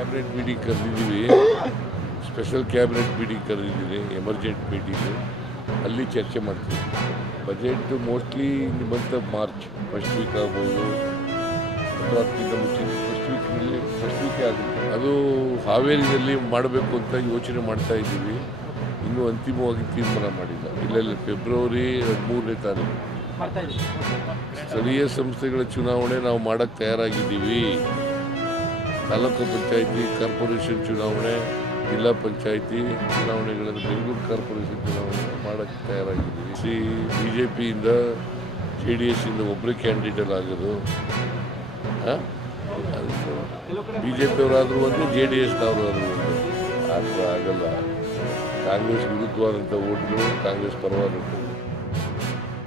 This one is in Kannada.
ಕ್ಯಾಬಿನೆಟ್ ಮೀಟಿಂಗ್ ಕರೆದಿದ್ದೀವಿ, ಸ್ಪೆಷಲ್ ಕ್ಯಾಬಿನೆಟ್ ಮೀಟಿಂಗ್ ಕರೆದಿದ್ದೀನಿ, ಎಮರ್ಜೆಂಟ್ ಮೀಟಿಂಗು. ಅಲ್ಲಿ ಚರ್ಚೆ ಮಾಡ್ತೀವಿ. Budget mostly in month of March first week ಆಗ್ಬೋದು, ಅಥವಾ ಅದಕ್ಕಿಂತ ಮುಂಚೆ ಫಸ್ಟ್ ವೀಕೇ ಆಗುತ್ತೆ. ಅದು ಹಾವೇರಿಯಲ್ಲಿ ಮಾಡಬೇಕು ಅಂತ ಯೋಚನೆ ಮಾಡ್ತಾ ಇದ್ದೀವಿ. ಇನ್ನೂ ಅಂತಿಮವಾಗಿ ತೀರ್ಮಾನ ಮಾಡಿಲ್ಲ. ಇಲ್ಲ ಫೆಬ್ರವರಿ 13ನೇ ತಾರೀಕು ಸ್ಥಳೀಯ ಸಂಸ್ಥೆಗಳ ಚುನಾವಣೆ ನಾವು ಮಾಡೋಕ್ಕೆ ತಯಾರಾಗಿದ್ದೀವಿ. ತಾಲೂಕು ಪಂಚಾಯಿತಿ, ಕಾರ್ಪೊರೇಷನ್ ಚುನಾವಣೆ, ಜಿಲ್ಲಾ ಪಂಚಾಯಿತಿ ಚುನಾವಣೆಗಳನ್ನು, ಬೆಂಗಳೂರು ಕಾರ್ಪೊರೇಷನ್ ಚುನಾವಣೆ ಮಾಡೋಕ್ಕೆ ತಯಾರಾಗಿದ್ದೀವಿ. BJPಯಿಂದ JDS ಇಂದ ಒಬ್ಬರೇ ಕ್ಯಾಂಡಿಡೇಟ್ ಆಗೋದು. BJP ಅವರಾದರೂ ಒಂದು, JDSನವರಾದರೂ ಒಂದು. ಆಗಲ್ಲ. ಕಾಂಗ್ರೆಸ್ ವಿರುದ್ಧವಾದಂಥ ಓಟ್ಗಳು, ಕಾಂಗ್ರೆಸ್ ಪರವಾದಂಥ